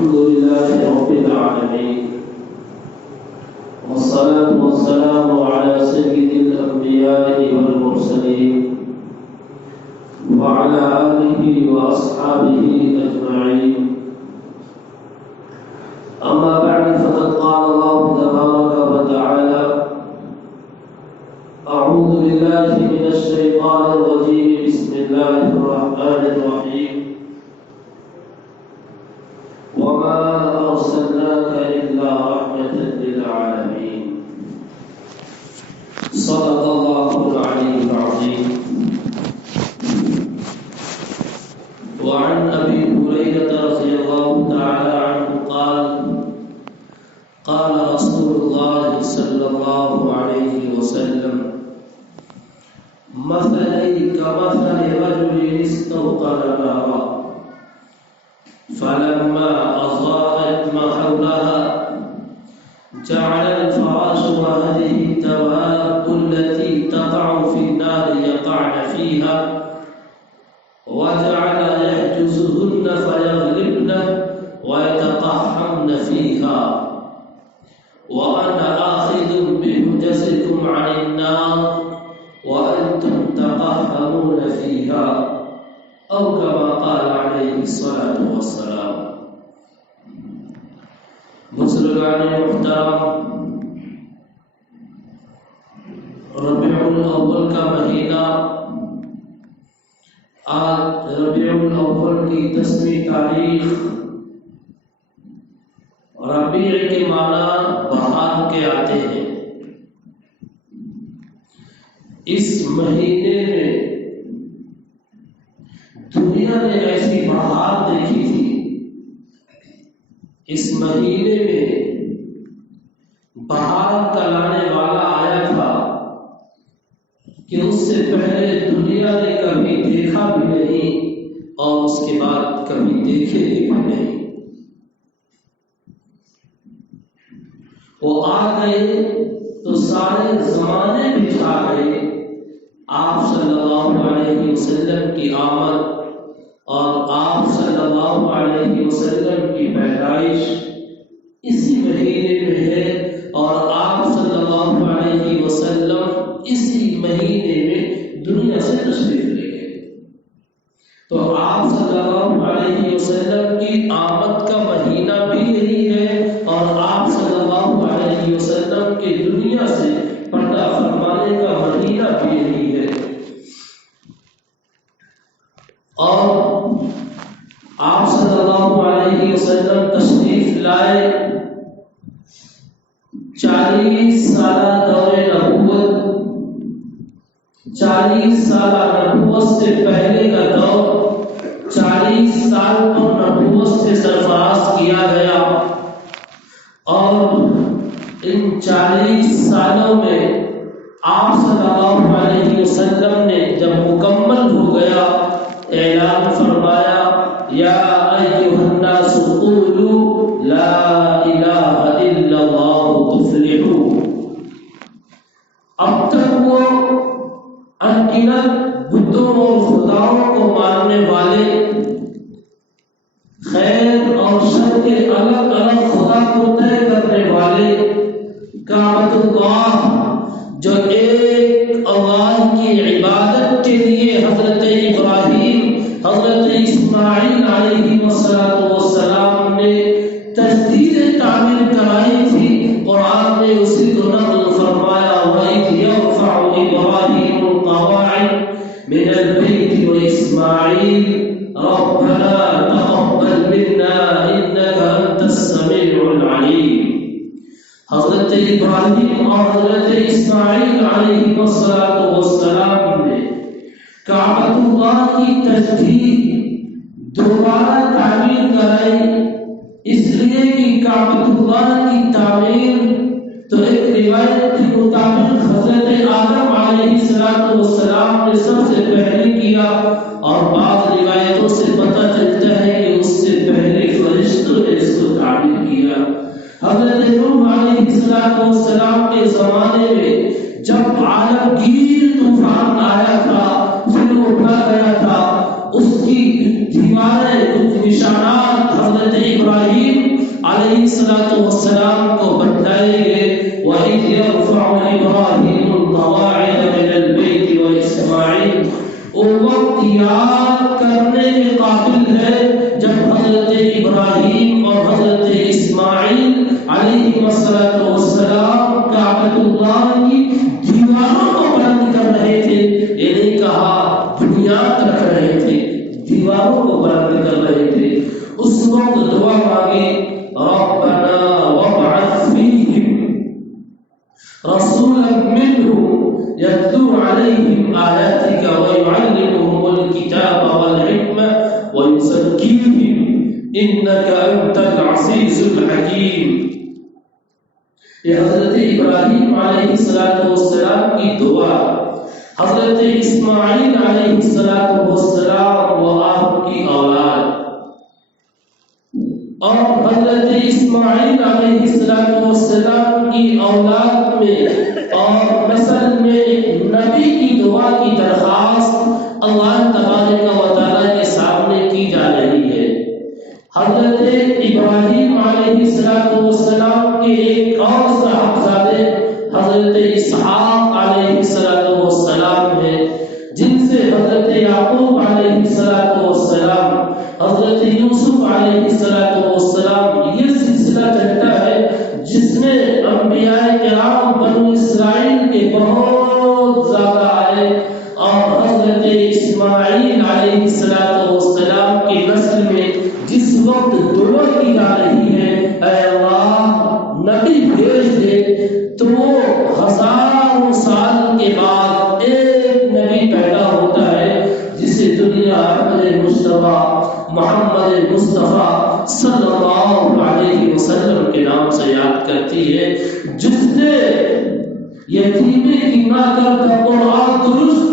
الحمد لله رب العالمين، والصلاة والسلام على سيد الأنبياء والمرسلين وعلى آله وأصحابه أجمعين. أما بعد، فقد قال الله تبارك وتعالى: أعوذ بالله من الشيطان الرجيم، بسم الله الرحمن الرحيم. وما أرسلناك إلا رحمة للعالمين. صدق الله العلي العظيم. وعن أبي هريرة رضي الله تعالى عنه قال: قال رسول الله صلى الله عليه وسلم: مثلي كمثل رجل استوقد نارا فلما أضاءت ما حولها جعل الفراش وهذه الدواب التي تقع في النار يقعن فيها، وجعل يحجزهن فيغلبن ويتقحمن فيها، وأنا آخذ بحجزكم عن النار وأنتم تقحمون فيها، أو كما قال عليه الصلاة والسلام. بزرگان محترم، ربیع الاول کا مہینہ، آج ربیع الاول کی 10ویں تاریخ. ربیع کے معنی بہار کے آتے ہیں. اس مہینے میں دنیا نے ایسی بہار دیکھی تھی. اس مہینے میں بہار کا لانے والا آیا تھا کہ اس سے پہلے دنیا نے کبھی دیکھا بھی نہیں اور اس کے بعد کبھی دیکھے بھی نہیں. وہ آ گئے تو سارے زمانے بھی چھا گئے. آپ صلی اللہ علیہ وسلم کی آمد اور آپ صلی اللہ علیہ وسلم کی پیدائش اسی مہینے میں ہے، اور آپ صلی اللہ علیہ وسلم اسی مہینے میں دنیا سے تشریف لے گئے. تو آپ صلی اللہ علیہ وسلم کی آمد کا مہینہ بھی یہی ہے، اور آپ صلی اللہ علیہ وسلم کے دنیا سے پردہ فرمانے کا مہینہ بھی یہی ہے. اور آپ صلی اللہ علیہ وسلم تشریف لائے. 40 سالہ دور نبوت، 40 سالہ نبوت سے پہلے کا دور، 40 سال کو نبوت سے سرفراز کیا گیا. اور ان 40 سالوں میں آپ صلی اللہ علیہ وسلم نے جب مکمل ہو گیا، اعلان فرمایا: یا ایھا الناس قولوا لا الہ الا اللہ تفلحوا. اب تک وہ انگنت بتوں اور خداؤں کو ماننے والے، خیر اور شر کے الگ الگ خدا کو طے کرنے والے، کعبۃ اللہ جو ایک اللہ کی عبادت کے لیے حضرت ابراہیم، حضرت اسماعیل علیہ السلام نے تجدید تعمیر کرائی تھی. قرآن نے اسی کو نقل فرمایا: وَإِذْ يَرْفَعُ إِبْرَاهِيمُ الْقَوَاعِدَ مِنَ الْبَيْتِ وَإِسْمَاعِيلُ رَبَّنَا تَقَبَّلْ مِنَّا إِنَّكَ أَنْتَ السَّمِيعُ الْعَلِيمُ. حضرت ابراہیم اور حضرت اسماعیل علیہ السلام نے کعبۃ اللہ کی تجدید دوبارہ تعمیر کرائی. اس لیے کہ کعبۃ اللہ کی تعمیر تو ایک روایت کے مطابق حضرت آدم علیہ السلام نے سب سے پہلے کیا، اور بعض روایتوں سے پتہ چلتا ہے کہ اس سے پہلے فرشتوں نے اس کو تعمیر کیا. حضرت نوح علیہ السلام کے زمانے میں جب عالمگیر طوفان آیا تھا، پھر اٹھا گیا تھا، اس کی دیواریں، کچھ نشانات حضرت ابراہیم الصلاۃ والسلام کو بتائیں گے وَإِذْ يَرْفَعُ إِبْرَاهِيمُ الْقَوَاعِدَ مِنَ الْبَيْتِ وَإِسْمَاعِيلُ، وہ وقت یاد کرنے کے قابل ہے جب حضرت ابراہیم اور حضرت اسماعیل علیہ السلام کعبۃ اللہ کی دیواروں کو بلند کر رہے تھے. یہ نہیں کہا بنیاد رکھ رہے تھے، دیواروں کو بلند کر رہے تھے. اس وقت دعا مانگی ربنا وابعث فیہم رسولا منهم يتلو عليهم آياتك ويعلمهم الكتاب والحكمة ويزكيهم إنك أنت العزيز الحكيم. یہ حضرت ابراہیم علیہ السلام کی دعا، حضرت اسماعیل علیہ السلام و آپ کی اولاد، اور حضرت اسماعیل علیہ السلام کی اولاد میں اور نسل میں نبی کی دعا کی درخواست اللہ تبارک و تعالیٰ کے سامنے کی جا رہی ہے. حضرت ابراہیم علیہ السلام کے ایک اور صاحبزادے حضرت اسحاق علیہ السلام ہیں، جن سے حضرت یعقوب علیہ السلام، حضرت یوسف علیہ السلام، یہ سلسلہ چلتا ہے جس میں انبیاء کرام بنو اسرائیل کے بہت زیادہ آئے. اور حضرت اسماعیل علیہ السلام کی نسل میں جس وقت دعا کی جا رہی ہے اے اللہ نبی بھیج دے، تو ہزاروں سال کے بعد ایک نبی پیدا ہوتا ہے جسے دنیا احمد مصطفیٰ محمد مصطفیٰ صلی اللہ علیہ وسلم کے نام سے یاد کرتی ہے، جس نے یتیمے کی ماں کا قرآن درست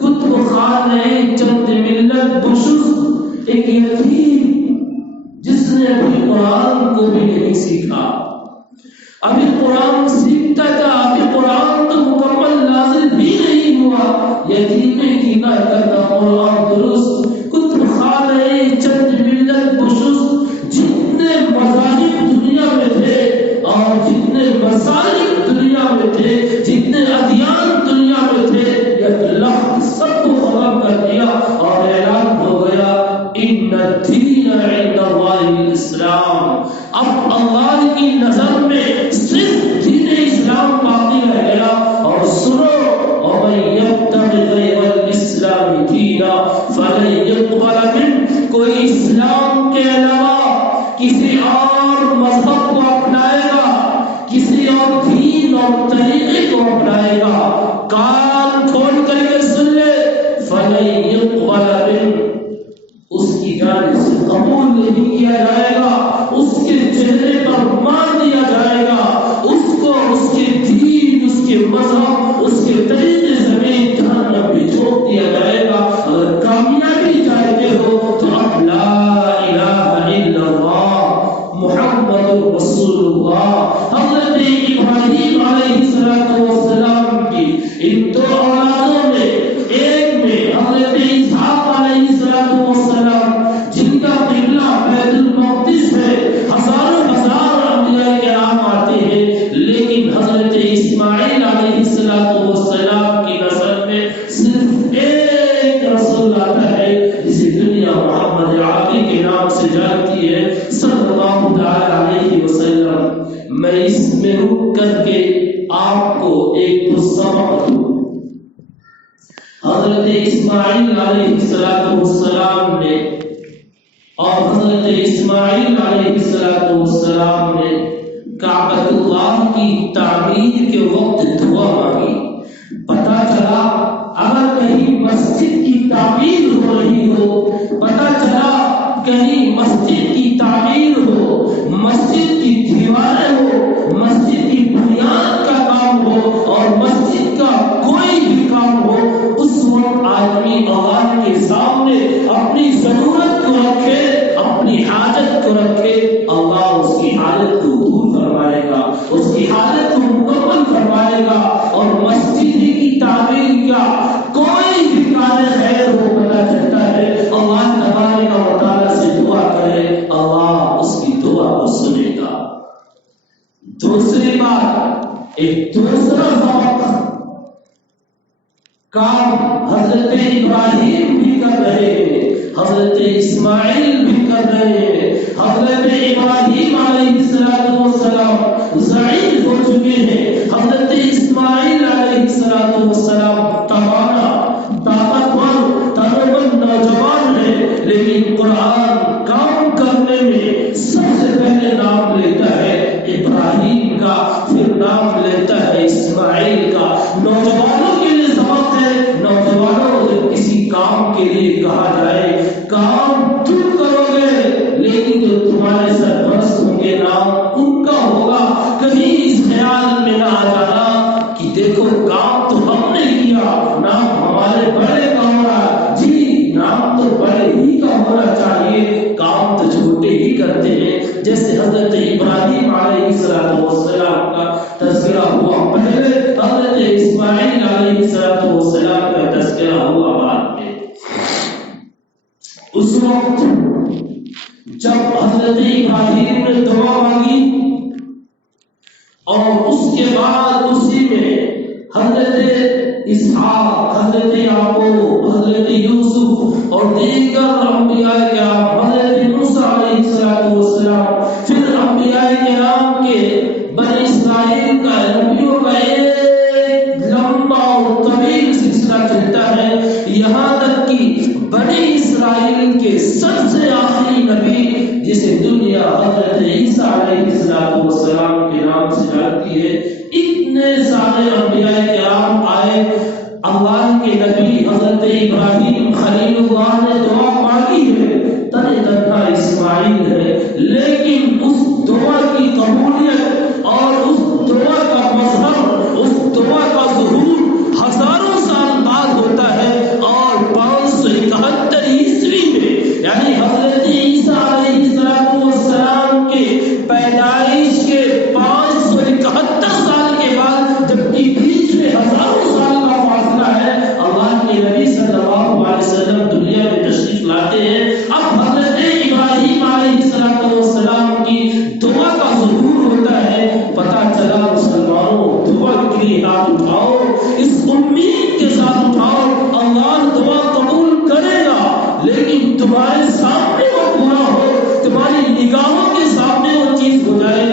کتب خانے چند ملت بشست، ایک یتیم جس نے ابھی قرآن کو بھی نہیں سیکھا، ابھی قرآن سیکھتا تھا، ابھی قرآن تو مکمل نازل بھی نہیں ہوا، یتیمے کی ماں کا قرآن درست کتب خانے چند ملت بشست، جتنے مذاہب دنیا میں تھے اور جتنے مسالک دنیا میں تھے، جتنے ادیان دنیا میں تھے، یہ اللہ سب کو ختم کر دیا اور اعلان ہو گیا ان الدین عند اللہ الاسلام. اب اللہ کی نظر میں صرف دین اسلام باقی رہ گیا. اور سنو ومن یبتغ غیر الاسلام دینا فلن يقبل منه، کوئی اسلام کے علاوہ کسی اور مذہب کو اپنائے گا، کسی اور دین اور طریقے کو اپنائے گا، کان کھول کر کے سن لے، فلن يقبل منه، اس کی جانب سے قبول نہیں کیا جائے گا، اس کے چہرے پر مار دیا جائے گا، اس کو اس کے دین، اس کے مذہب، اس کے طریقے زمین جہنم میں چھوڑ دیا جائے گا. اگر کامیابی چاہتے ہو تو اب لا الہ الا اللہ محمد رسول اللہ. حضرت ابراہیم علیہ السلام کی ان دو اولادوں میں، ایک میں حضرت اسحاق علیہ السلام جن کا قبلہ بیت المقدس ہے، ہزاروں ہزار انبیاء کرام آتے ہیں، لیکن حضرت اسماعیل علیہ السلام کی نسل میں صرف ایک رسول آتا ہے جسے دنیا محمد عربی کے نام سے جانتی ہے صلی اللہ تعالی علیہ وسلم. میں اس میں رک کر کے آپ کو ایک دو سبق دوں. حضرت اسماعیل علیہ السلام نے اور حضرت اسماعیل علیہ السلام نے کعبۃ اللہ کی تعمیر کے وقت دعا مانگی. پتہ چلا اگر کہیں مسجد کی تعمیر ہو رہی ہو، پتہ چلا کہیں مسجد کی تعمیر ہو، مسجد کی دیواریں ہو، مسجد کی بنیاد کا کام ہو اور مسجد کا کوئی بھی کام ہو، اس وقت آدمی اللہ کے سامنے اپنی ضرورت کو رکھے، اپنی حاجت کو رکھے، اللہ اس کی حالت کو دور فرمائے گا، اس کی حالت کو مکمل فرمائے گا. اور مسجد کی تعمیر کا کوئی بھی کار خیر ہو، پتہ چلتا کام حضرت ابراہیم بھی کر رہے ہیں، حضرت اسماعیل بھی کر رہے ہیں۔ حضرت ابراہیم علیہ السلام ضعیف ہو چکے ہیں، حضرت اسماعیل علیہ السلام توانا طاقتور تنومند نوجوان ہے، لیکن قرآن کام کرنے میں سب سے پہلے نام لیتا ہے ابراہیم کا، پھر نام لیتا ہے اسماعیل کا۔ نوجوانوں کے لیے سبق ہے، نوجوانوں جب کسی کام کے لیے کہا جائے کام تم کرو گے، لیکن جو تمہارے سرپرست ہوں گے نام ان کا ہوگا۔ کبھی اس خیال میں نہ آ جانا کہ دیکھو کام تو ہم نے کیا، نام ہمارے بڑے کا ہو رہا، جی نام تو بڑے ہی کا ہونا چاہیے، کام تو چھوٹے ہی کرتے ہیں۔ جیسے حضرت ابراہیم علیہ السلام کا تذکرہ ہوا پہلے، حضرت اسماعیل علیہ السلام کا تذکرہ ہوا بعد میں۔ اس وقت جب حضرت ابراہیم نے دعا مانگی اور اس کے بعد اسی میں حضرت اسحاق، حضرت یعقوب، حضرت یوسف اور دیگر انبیاء کرام، حضرت موسیٰ علیہ السلام، پھر انبیاء کرام کے بنی اسرائیل کا نبیوں کا ایک لمبا اور طویل سلسلہ چلتا ہے، یہاں تک کہ بنی اسرائیل کے سب سے آخری نبی جسے دنیا حضرت عیسیٰ علیہ السلام کے نام سے جانتی ہے، اتنے سارے انبیاء کرام آئے۔ اللہ کے نبی حضرت ابراہیم خلیل اللہ نے دعا مانگی ہے، تن تنہا اسماعیل ہے، لیکن اس دعا کی قبولیت اور اس دعا کا مظہر، اس دعا کا ظہور ہزاروں سال بعد ہوتا ہے، اور 571 عیسوی میں، یعنی حضرت عیسیٰ علیہ السلام کے پیدائش کے 571 سال کے بعد، جبکہ بیچ میں ہزاروں سال کا فاصلہ ہے، اللہ کے نبی صلی اللہ علیہ وسلم دنیا میں تشریف لاتے ہیں۔ اب حضرت ابراہیم علیہ السلام کی دعا کا ظہور ہوتا ہے۔ پتہ چلا مسلمانوں، دعا کے لیے ہاتھ اٹھاؤ، اس امید کے ساتھ اٹھاؤ اللہ دعا قبول کرے گا، لیکن تمہارے سامنے وہ پورا ہو، تمہاری نگاہوں کے سامنے وہ چیز ہو جائے۔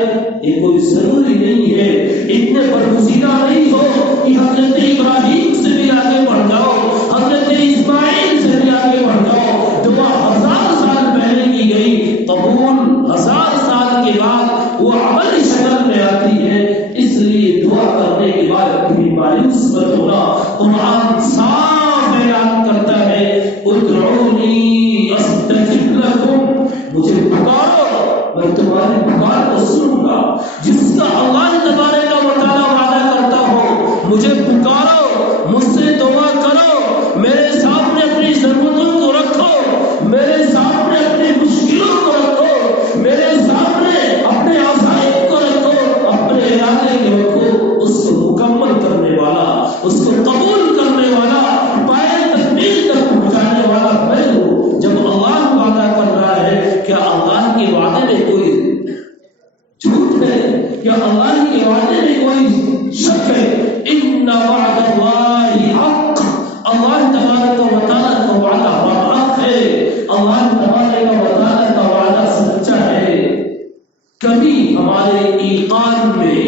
یہ کوئی ضروری نہیں ہے، اتنے برگزیدہ نہیں ہو کہ حضرت ابراہیم سے بھی آگے بڑھ جاؤ، حضرت اسماعیل سے بھی آگے بڑھ جاؤ۔ دعا 1000 سال پہلے کی گئی، قبول 1000 سال کے بعد وہ عملی شکل میں آتی ہے۔ اس لیے دعا کرنے کے بعد کبھی مایوس مت ہونا۔ قرآن صاف اعلان کرتا ہے ادعونی استجب لکم، مجھے پکارو میں تمہاری پکار کو سنوں گا۔ جس کا اللہ تبارک و تعالی وعدہ کرتا ہو، مجھے پکارو، مجھ سے دعا کرو، میرے سامنے اپنی ضرورتوں کو رکھو، میرے سامنے اپنی مشکلوں کو رکھو، میرے سامنے اپنے عزائم کو رکھو، اپنے ارادے کو رکھو، اس کو مکمل کرنے والا، اس کو قبول کرنے والا، پائے تکمیل تک پہنچانے والا میں ہوں۔ جب اللہ وعدہ کر رہا ہے، کیا اللہ کے وعدے میں کوئی جھوٹ ہے؟ کیا اللہ کے وعدے میں کوئی شک ہے؟ ان وعد اللہ حق، اللہ تبارک و تعالی کا وعدہ حق ہے، اللہ تبارک و تعالی کا وعدہ سچا ہے۔ کبھی ہمارے ایقان میں،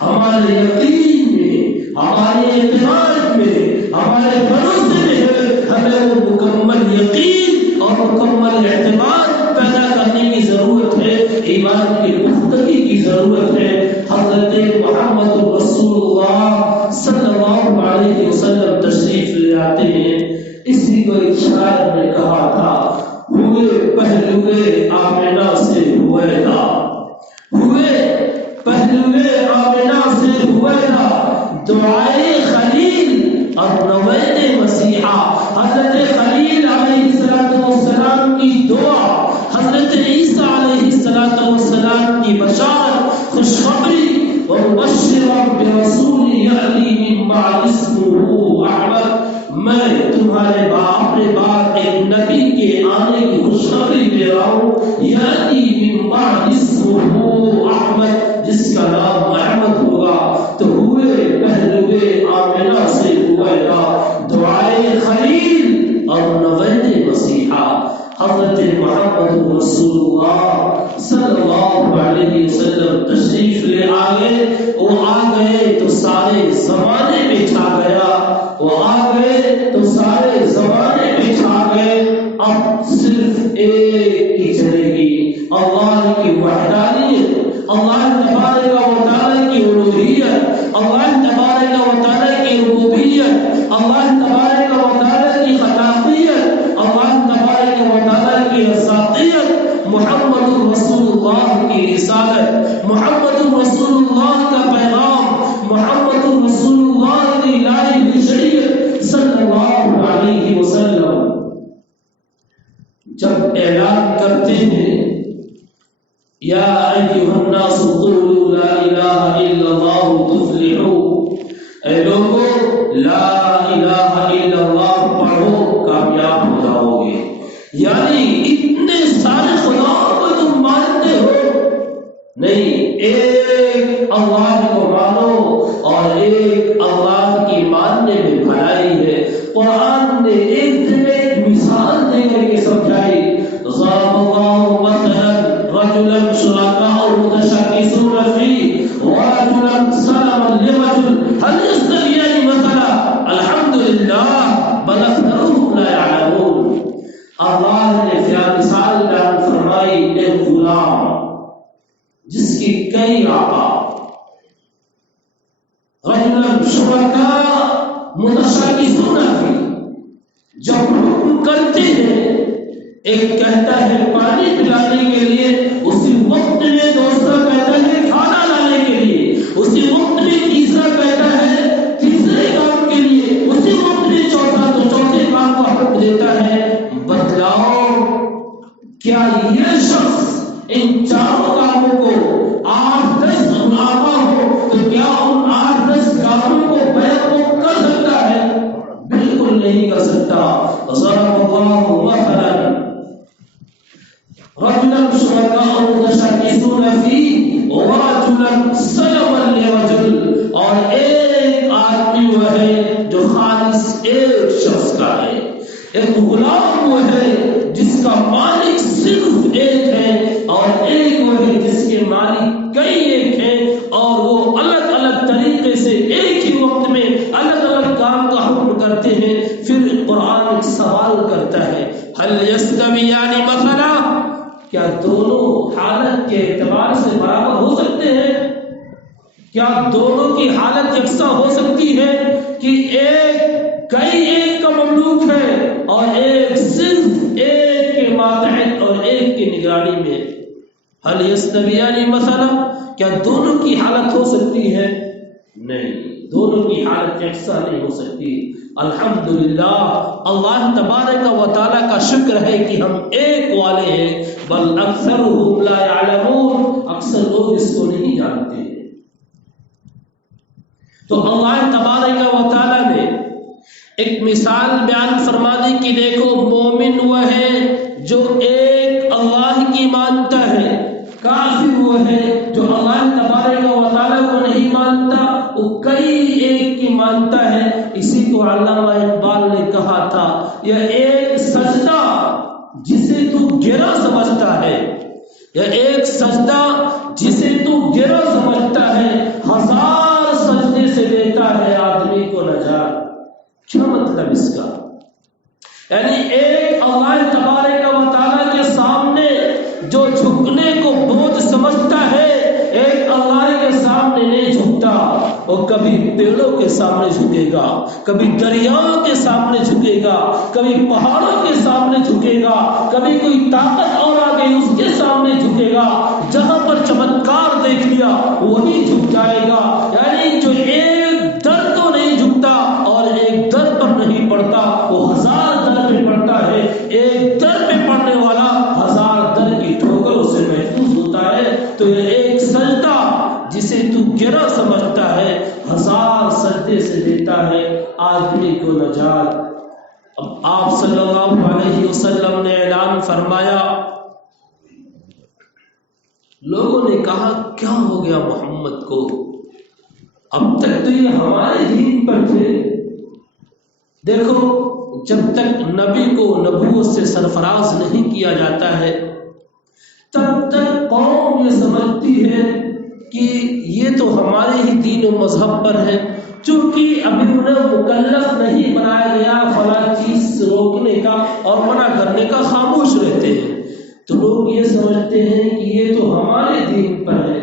ہمارے یقین میں، ہمارے اعتماد میں، ہمارے بھروسے میں ہے، ہمیں وہ مکمل یقین اور مکمل اعتماد پیدا کرنے کی ضرورت ہے، ایمان کی پختگی کی ضرورت ہے۔ حضرت محمد رسول اللہ صلی اللہ علیہ وسلم تشریف لے آتے ہیں۔ اسی کو ایک شاعر نے کہا تھا، ہوئے پہلوئے آمنہ سے ہوئیدا، ہوئے پہلوئے آمنہ سے ہوئیدا، دعائے خلیل اور نوید مسیحا۔ حضرت خلیل علیہ السلام کی دعا، حضرت عیسیٰ علیہ السلام کی بشارت، خوشخبری، ومبشرا برسول یأتی من بعد اسمہ احمد، میں تمہارے اپنے بعد ایک نبی کے آنے کی خوشخبری دے رہا ہوں، یأتی من بعد اسمہ احمد، جس کا نام احمد ہوگا۔ تو ہوئے پہلوئے آمنہ سے ہوئے حضرت محمد رسول اللہ صلی اللہ علیہ وسلم تشریف لے آگئے. وہ آ گئے تو سارے زمانے میں چھا گیا. وہ آ گئے تو سارے زمانے میں چھا گئے. اب صرف ایک ہی چلے گی، اللہ کی وحدانیت، اللہ تبارک و تعالی کی الوہیت، اللہ تبارک و تعالی کی ربوبیت، اللہ تبارک و تعالی کی خلاقیت، اللہ تبارک و تعالی کی رزاقیت، محمد رسول اللہ کی رسالت، محمد رسول اللہ کا پیغام، محمد رسول اللہ کی لائی ہوئی شریعت صلی اللہ علیہ وسلم. جب اعلان کرتے ہیں یا ایھا الناس قولوا لا الہ الا اللہ تفلحوا، اے لوگو لا الہ الا اللہ پڑھو کامیاب ہو جاؤ گے. یعنی اتنے سارے خداؤں کو تم مانتے ہو؟ نہیں، ایک اللہ کو مانو اور ایک اللہ کی ماننے میں بھلائی ہے. قرآن نے ایک دن ایک مثال دے کر کے سمجھائی. ضرب اللہ مثلا رجلا شركاء متشاكسون فيه ورجلا سلما لرجل هل يستويان مثلا الحمد لله بل اكثرهم لا يعلمون. اللہ نے مثال بیان فرمائی ایک غلام جس کی کئی آقا، رجلا شركاء متشاكسون فيه، جب حکم کرتے ہیں، ایک کہتا ہے پانی پلانے کے لیے، اسی وقت میں دوسرا کہتا ہے کھانا لانے کے لیے، اسی وقت میں تیسرا کہتا ہے تیسرے کام کے لیے، اسی وقت میں چوتھا تو چوتھے کام کا حکم دیتا ہے. بتلاؤ کیا یہ شخص ان چاروں کاموں کو 8-10 آقا ہو تو کیا ان 8-10 کاموں کو بیان کر سکتا ہے؟ بالکل نہیں کر سکتا. ضرب اللہ مثلا رجلا شركاء متشاكسون فيه ورجلا سلما لرجل، اور ایک آدمی وہ ہے جو خالص ایک شخص کا ہے، ایک غلام وہ ہے جس کا مالک صرف ایک ہے، اور ایک وہ ہے جس کے مالک کئی ایک ہیں، اور وہ الگ الگ طریقے سے ایک ہی وقت میں الگ الگ کام کا حکم کرتے ہیں. پھر قرآن ایک سوال کرتا ہے هل يستويان مثلا، کیا دونوں حالت کے اعتبار سے برابر ہو سکتے ہیں؟ کیا دونوں کی حالت یکساں ہو سکتی ہے کہ ایک کئی ایک کا مملوک ہے اور ایک صرف ایک کے ماتحت اور ایک کی نگرانی میں؟ هل يستويان مثلا، کیا دونوں کی حالت ہو سکتی ہے؟ نہیں، دونوں کی حالت یکساں نہیں ہو سکتی. الحمدللہ، اللہ تبارک و تعالیٰ کا شکر ہے کہ ہم ایک والے ہیں. بل اکثرهم لا يعلمون، اکثر لوگ اس کو نہیں جانتے ہیں. تو اللہ تبارک و تعالیٰ نے ایک مثال بیان فرما دی کہ دیکھو مومن وہ ہے جو ایک اللہ کی مانتا ہے، کافر وہ ہے جو اللہ تبارک و تعالیٰ کو نہیں مانتا، وہ کئی ایک کی مانتا ہے. اسی کو علامہ اقبال نے کہا تھا یہ ایک سجدہ جسے تو گرا سمجھتا ہے، یا ایک سجدہ جسے تو گرا سمجھتا ہے 1000 سجدے سے دیتا ہے آدمی کو نجات. کیا مطلب اس کا؟ یعنی ایک اللہ تبارک و تعالیٰ کے سامنے جو جھکنے کو بوجھ سمجھتا ہے، ایک اللہ کے سامنے نہیں جھکتا. وہ کبھی پیڑوں کے سامنے جھکے گا، کبھی دریاؤں کے سامنے جھکے گا، کبھی پہاڑوں کے سامنے جھکے گا، کبھی کوئی طاقت اور آ گئی اس کے سامنے جھکے گا. جہاں پر چمتکار دیکھ لیا وہی جھک جائے گا. یعنی جو ایک در تو نہیں جھکتا اور ایک در پر نہیں پڑتا، وہ 1000 در پہ پڑتا ہے. ایک در پہ پڑنے والا 1000 در کی ٹھوکروں سے محفوظ ہوتا ہے. تو یہ ایک سجدہ جسے تو گرا سمجھتا ہے 1000 سجدے سے دیتا ہے آدمی کو نجات. اب آپ صلی اللہ علیہ وسلم نے اعلان فرمایا. لوگوں نے کہا کیا ہو گیا محمد کو؟ اب تک تو یہ ہمارے دین پر تھے. دیکھو جب تک نبی کو نبوت سے سرفراز نہیں کیا جاتا ہے تب تک قوم یہ سمجھتی ہے کہ یہ تو ہمارے ہی دین و مذہب پر ہے، چونکہ ابھی انہیں مکلف نہیں بنایا گیا فلاں چیز سے روکنے کا اور منع کرنے کا، خاموش رہتے ہیں۔ تو لوگ یہ سمجھتے ہیں کہ یہ تو ہمارے دین پر ہے۔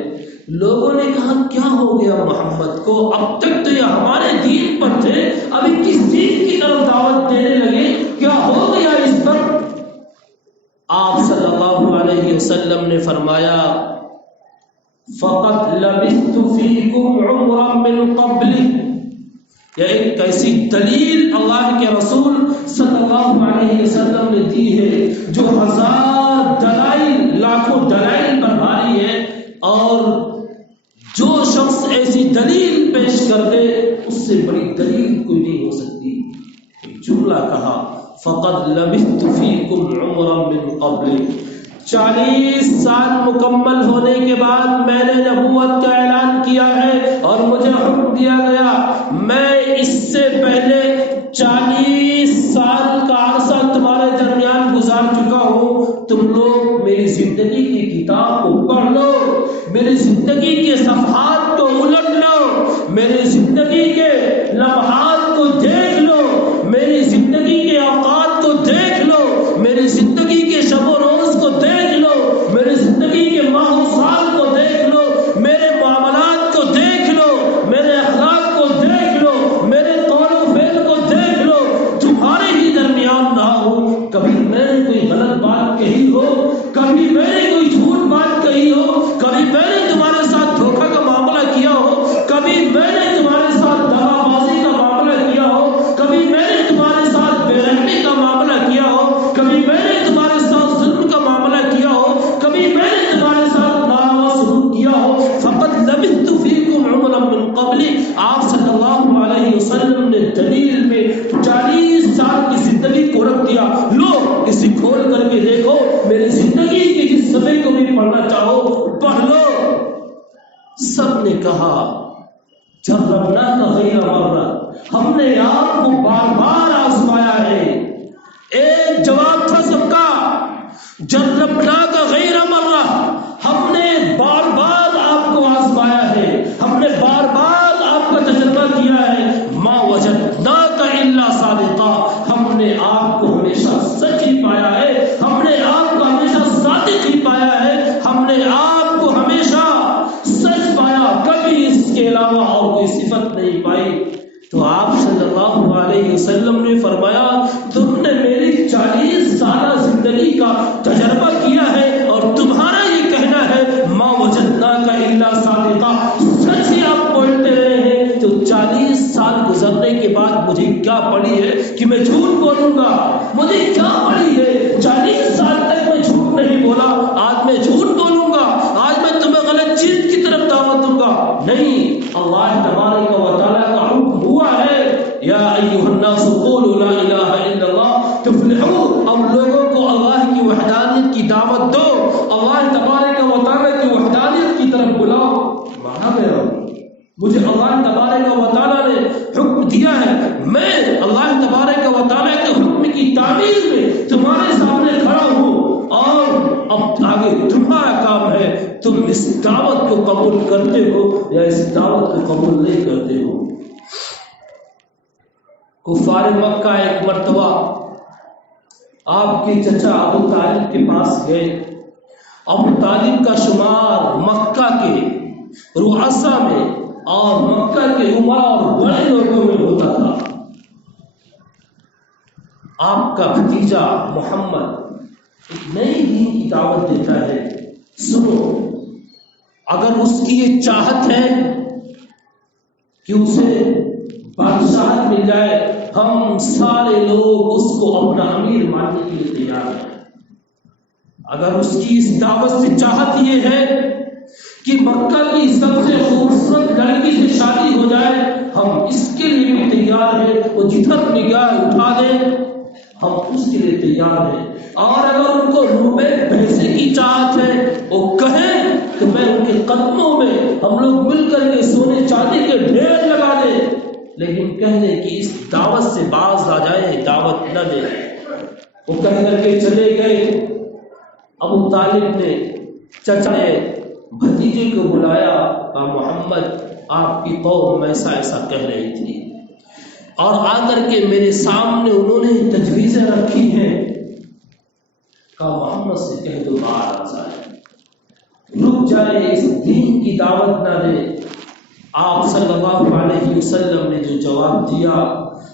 لوگوں نے کہا کیا ہو گیا محمد کو، اب تک تو یہ ہمارے دین پر تھے، ابھی کس چیز کی طرف دعوت دینے لگے، کیا ہو گیا اس پر؟ آپ صلی اللہ علیہ وسلم نے فرمایا فقط لبثت فیکم عمرا من قبل، یہ ایک ایسی دلیل اللہ کے رسول صلی اللہ علیہ وسلم نے دی ہے جو ہزار دلائل، لاکھوں دلائل پر بھاری ہے، اور جو شخص ایسی دلیل پیش کر دے اس سے بڑی دلیل کوئی نہیں ہو سکتی۔ جملہ کہا فقد لبثت فیکم عمرا من قبل، 40 سال مکمل ہونے کے بعد میں نے نبوت کا اعلان کیا ہے اور مجھے حکم دیا گیا، میں اس سے پہلے 40 سال کا عرصہ تمہارے درمیان گزار چکا ہوں، تم لوگ میری زندگی کی کتاب کو پڑھ لو، میری زندگی کے صفحات کو الٹ لو، میری زندگی کے لمحات کو دیکھ لو، میری زندگی کے اوقات کو دیکھ لو، میری زندگی کے شب و روز کو دیکھ لو، میری زندگی کے ماہ و سال کو دیکھ لو، میرے معاملات کو دیکھ لو، میرے اخلاق کو دیکھ لو، میرے قول و فعل کو دیکھ لو، تمہارے ہی درمیان رہا ہوں، کبھی میں نے کوئی غلط بات کہی ہو، کبھی میں نے کوئی جھوٹ بات کہی ہو، کبھی میں نے تمہارے ساتھ دھوکہ کا معاملہ کیا ہو، کبھی میں نے تمہارے ساتھ دغا بازی کا معاملہ کیا ہو، کبھی میں نے تمہارے ساتھ بے رحمی کا معاملہ کیا ہو، کبھی میں نے تمہارے ساتھ ظلم کا معاملہ کیا ہو، کبھی میں نے تمہارے ساتھ ناروا سلوک کیا ہو، فقط لبثت فیکم عمرا من قبل، آپ صلی اللہ علیہ وسلم نے دلیل میں 40 سال کی زندگی کو رکھ دیا، لو اسے کھول کر کے دیکھو، میری زندگی کے جس صفحے کو بھی پڑھنا چاہو پڑھ لو۔ سب نے کہا جربناک غیر مرہ، ہم نے آپ کو بار بار آزمایا ہے۔ ایک جواب تھا سب کا، جربناک غیر مرہ، ہم نے بار بار آپ کو آزمایا ہے، ہم نے بار بار آپ کا تجربہ کیا ہے، ما وجدناک الا صادقا، ہم نے آپ کو ہمیشہ سچ ہی پایا ہے، ہم نے آپ کو ہمیشہ صادق ہی پایا ہے، ہم نے آپ کو ہمیشہ سچ پایا، کبھی اس کے علاوہ اور کوئی صفت نہیں پائی۔ تو آپ صلی اللہ علیہ وسلم نے فرمایا تم نے میری 40 سالہ زندگی کا تجربہ کیا ہے اور تمہارا یہ کہنا ہے ما وجدناک الا صادقا، سچ ہی آپ بولتے رہے ہیں، تو 40 سال گزرنے کے بعد مجھے کیا پڑی ہے کہ میں جھوٹ بولوں گا؟ مجھے کیا پڑی ہے؟ 40 سال تک میں جھوٹ نہیں بولا، آج میں جھوٹ بولوں گا، آج میں تمہیں غلط چیز کی طرف دعوت دوں گا؟ نہیں، اللہ تبارک و تعالیٰ کا حکم ہوا ہے یا ایھا الناس قولوا لا الہ الا اللہ تفلحوا، اب لوگوں کو اللہ کی وحدانیت کی دعوت دو، اللہ تبارک و تعالیٰ کی وحدانیت کی طرف بلاؤ۔ مانا گیا مجھے اللہ تبارک و تعالیٰ نے حکم دیا ہے، میں اللہ تبارک و تعالیٰ کے حکم کی تعمیل میں تمہارے سامنے کھڑا ہوں، اور اب آگے تمہارا کام ہے تم اس دعوت کو قبول کرتے ہو یا اس دعوت کو قبول نہیں کرتے ہو۔ کفار مکہ ایک مرتبہ آپ کے چچا ابو طالب کے پاس گئے۔ ابو طالب کا شمار مکہ کے رؤسا میں اور مکہ کے عمرا اور بڑے لوگوں میں ہوتا تھا۔ آپ کا بھتیجا محمد ایک نئی دین کی دعوت دیتا ہے، سنو، اگر اس کی یہ چاہت ہے کہ اسے بادشاہت مل جائے، ہم سارے لوگ اس کو اپنا امیر ماننے کے لیے تیار ہیں۔ اگر اس کی اس دعوت سے چاہت یہ ہے کہ مکہ کی سب سے خوبصورت لڑکی سے شادی ہو جائے، ہم اس کے لیے بھی تیار ہیں، وہ جدھر نگاہ اٹھا دیں ہم اس کے لیے تیار ہیں۔ اور اگر ان کو روپے پیسے کی چاہت ہے، وہ کہیں کہ میں ان کے قدموں میں ہم لوگ مل کر کے سونے چاندی کے ڈھیر لگا دیں، لیکن کہہ دیں کہ اس دعوت سے باز آ جائیں، دعوت نہ دیں۔ وہ کہہ کر کے چلے گئے۔ ابو طالب نے چچا نے بھتیجے کو بلایا، کہا محمد آپ کی قوم ایسا ایسا کہہ رہی تھی، اور آ کر کے میرے سامنے انہوں نے تجویزیں رکھی ہیں، کہا محمد سے کہہ دو باہر آ جائے، رک جائے، اس دین کی دعوت نہ دے۔ آپ صلی اللہ علیہ وسلم نے جو جواب دیا،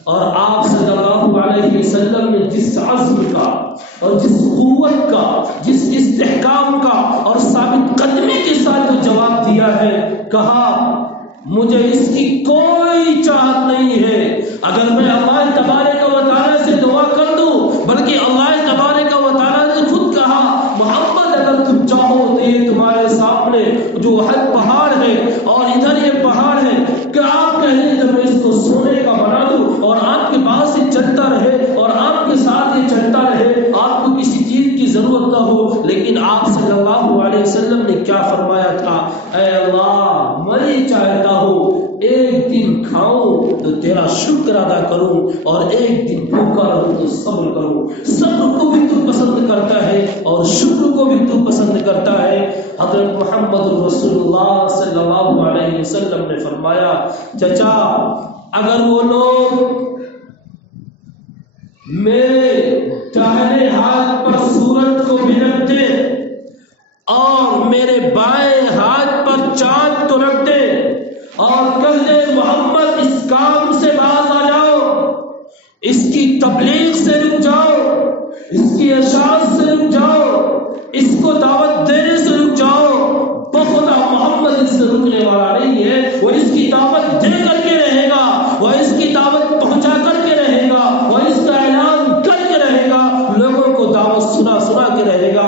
اور آپ صلی اللہ علیہ وسلم نے جس عزم کا اور جس قوت کا، جس استحکام کا اور ثابت قدمی کے ساتھ جو جواب دیا ہے، کہا مجھے اس کی کوئی چاہت نہیں ہے، اگر میں اللہ تبارک و تعالیٰ سے دعا کر دوں، بلکہ اللہ تبارک و تعالیٰ نے خود کہا محمد اگر تم چاہو تو یہ تمہارے سامنے جو حد پہاڑ ہے اور ادھر یہ پہاڑ ہے، کہ آپ کہیں تو میں اس کو سونے کا بنا دوں اور آپ کے پاس سے چلتا رہے اور آپ کے ساتھ یہ چلتا رہے، آپ کو کسی چیز کی ضرورت نہ ہو۔ لیکن آپ صلی اللہ علیہ وسلم نے کیا فرمایا تھا؟ اے اللہ میں چاہتا ہوں ایک دن کھاؤں تو تیرا شکر ادا کروں، اور ایک دن بھوکا رہوں تو صبر کروں۔ صبر کو بھی تو پسند کرتا ہے اور شکر کو بھی تو پسند کرتا ہے۔ حضرت محمد رسول اللہ صلی اللہ علیہ وسلم نے فرمایا چچا اگر وہ لوگ میرے داہنے ہاتھ پر سورج کو بھی رکھ دے اور میرے بائیں ہاتھ پر چاند کو رکھ دے اور کہہ دے محمد اس کام سے باز آ جاؤ، اس کی تبلیغ سے رک جاؤ، اس کی اشاعت سے رک جاؤ، اس کو دعوت دینے سے رک جاؤ، بخدا محمد اس سے رکنے والا نہیں ہے، وہ اس کی دعوت دے کر کے رہے گا، وہ اس کی دعوت پہنچا کر کے رہے گا، وہ اس کا اعلان کر کے رہے گا، لوگوں کو دعوت سنا سنا کے رہے گا۔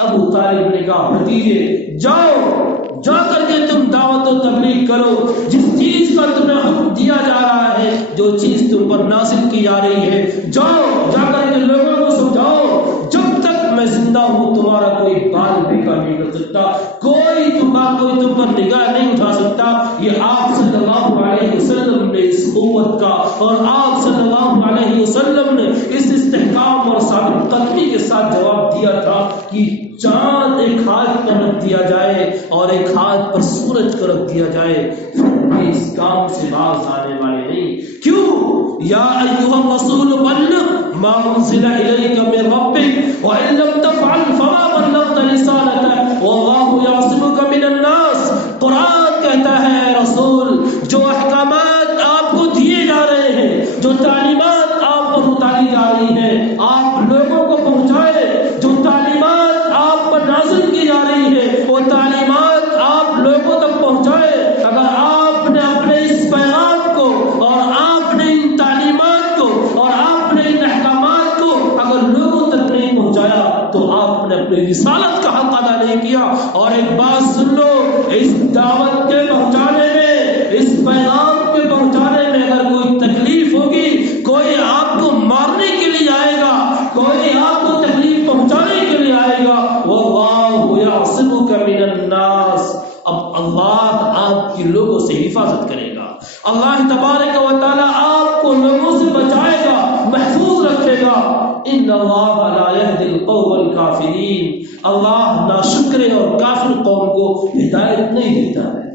ابو طالب نے کہا بھتیجے جاؤ، جا کر کے تم دعوت و تبلیغ کرو، جس چیز کا تمہیں حکم دیا جا رہا ہے، جو چیز تم پر نازل کی جا رہی ہے، جاؤ جا کر کے لوگوں کو سمجھاؤ، جب تک میں زندہ ہوں تمہارا کوئی بال بیکار نہیں کر سکتا، کوئی تم پر نگاہ نہیں اٹھا سکتا۔ یہ آپ صلی اللہ علیہ وسلم نے اس قوت کا اور آپ صلی اللہ علیہ وسلم نے اس استحکام اور ثابت قدمی کے ساتھ جواب دیا تھا کہ چاند ایک ہاتھ پر رکھ دیا جائے اور ایک ہاتھ پر سورج کو رکھ دیا جائے، پھر بھی اس کام سے باز آنے والے نہیں۔ کیوں؟ یا ایھا الرسول بلغ ما انزل الیک من ربک وان لم تفعل فما بلغت رسالته واللہ یعصمک من الناس۔ قرآن کہتا ہے رسول جو احکامات آپ کو دیے جا رہے ہیں، جو تعلیمات آپ پر اتاری جا رہی ہیں، آپ لوگوں کو پہنچائے، جو تعلیمات آپ پر نازل کی جا رہی ہے وہ تعلیمات آپ لوگوں تک پہنچائے۔ اگر آپ نے اپنے اس پیغام کو اور آپ نے ان تعلیمات کو اور آپ نے ان احکامات کو اگر لوگوں تک نہیں پہنچایا تو آپ نے اپنی رسالت کا حق ادا نہیں کیا۔ اور ایک بات سن لو، اس دعوت کے پہنچانے میں، اس پیغام کے پہنچانے میں اگر کوئی تکلیف ہوگی، کوئی آپ کو مارنے کے لیے آئے گا، کوئی آپ کو تکلیف پہنچانے کے لیے آئے گا، واللہ یعصمک من الناس، اب اللہ آپ کی لوگوں سے حفاظت کرے گا، اللہ تبارک و تعالی آپ کو لوگوں سے بچائے گا، محفوظ رکھے گا۔ ان اللہ لا یہدی القوم الکافرین، اللہ ناشکرے اور کافر قوم کو ہدایت نہیں دیتا ہے۔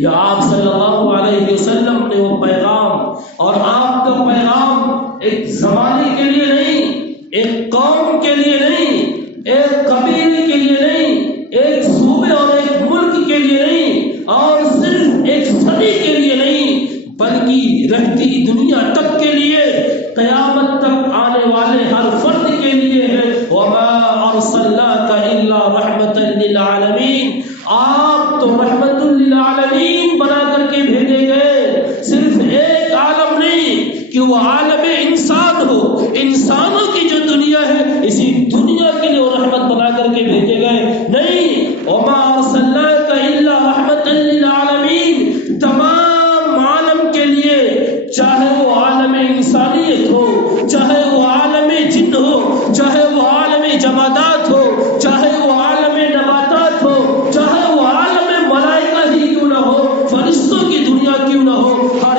یا آپ صلی اللہ علیہ وسلم نے وہ پیغام، اور آپ کا پیغام ایک زمانے کے لیے نہیں، ایک قوم کے لیے نہیں، ایک قبیلے کے لیے نہیں، ایک صوبے اور ایک ملک کے لیے نہیں، اور صرف ایک صدی کے لیے نہیں، بلکہ رہتی دنیا تک کے لیے، قیامت تک آنے والے ہر فرد کے لیے ہے۔ وما ارسلناک الا رحمۃ للعالمین، آپ تو رحمت للعالمین بنا کر کے بھیجے گئے، صرف ایک عالم نہیں کہ وہ عالم انسان ہو، انسانوں کی جو دنیا ہے اسی دنیا کے لیے وہ رحمت بنا کر کے بھیجے گئے نہیں۔ وما ارسلناک الا رحمۃ للعالمین، تمام عالم کے لیے، چاہے وہ عالم انسانیت ہو، چاہے وہ عالم جن ہو، چاہے وہ عالم جمادات ہو، چاہے وہ عالم نباتات ہو، چاہے وہ عالم ملائکہ ہی کیوں نہ ہو، فرشتوں کی دنیا کیوں نہ ہو، ہر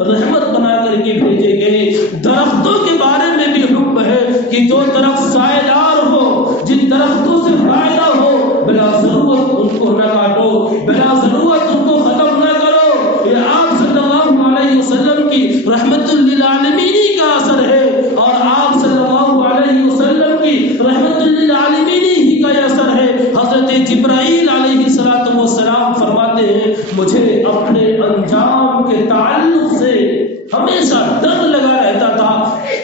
رحمت بنا کر کے بھیجے گئے۔ درختوں کے بارے میں بھی حکم ہے کہ جو درخت سایہ دار ہو، جن درختوں سے فائدہ ہو، بلا ضرورت ان کو نہ کاٹو، بلا ضرورت ان کو ختم نہ کرو۔ یہ آپ صلی اللہ علیہ وسلم کی رحمت للعالمین کا اثر ہے، اور آپ صلی اللہ علیہ وسلم کی رحمت للعالمین ہی کا اثر ہے۔ حضرت جبرائیل علیہ السلام فرماتے ہیں مجھے اپنے انجام کے تعلق سے ہمیشہ ڈر لگا رہتا تھا،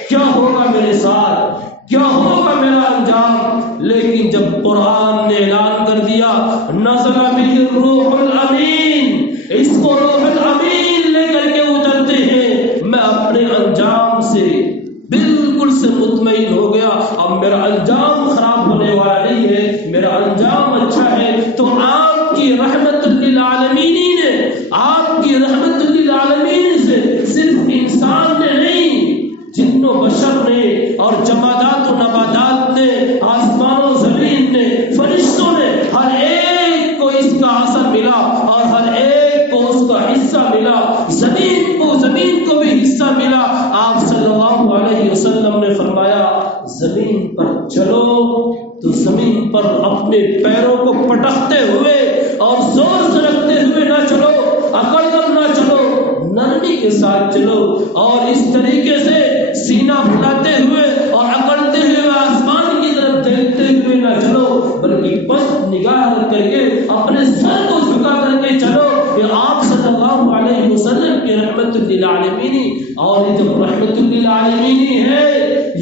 کیا ہوگا میرے ساتھ، کیا ہوگا میرا انجام، لیکن جب قرآن نے اعلان کر دیا نزل بہ الروح الامین، اس کو روح الامین لے کر کے اترتے ہیں، میں اپنے انجام سے بالکل سے مطمئن ہو گیا۔ اب میرا انجام خراب ہونے والا نہیں ہے، میرا انجام اچھا ہے۔ تو آپ کی رحمت للعالمین نے، آپ کی رحمت للعالمین سے صرف انسان نے نہیں، جن و بشر نے اور جمادات و نباتات نے، آسمان و زمین نے، فرشتوں نے، ہر ایک کو اس کا اثر ملا اور ہر ایک کو اس کا حصہ ملا۔ زمین کو بھی حصہ ملا۔ آپ صلی اللہ علیہ وسلم نے فرمایا زمین پر چلو تو زمین پر اپنے پیروں کو پٹکتے ہوئے اور زور سے رکھتے ہوئے نہ چلو، اکڑ کر نہ چلو، نرمی کے ساتھ چلو، اور اس طریقے سے سینہ پھلاتے ہوئے اور اکڑتے ہوئے آسمان کی طرف دیکھتے ہوئے نہ چلو، بلکہ بس نگاہ رکھ کر کے اپنے سر کو جھکا کر کے چلو۔ یہ آپ صلی اللہ علیہ وسلم کی رحمت للعالمین، اور یہ جب رحمت للعالمین ہے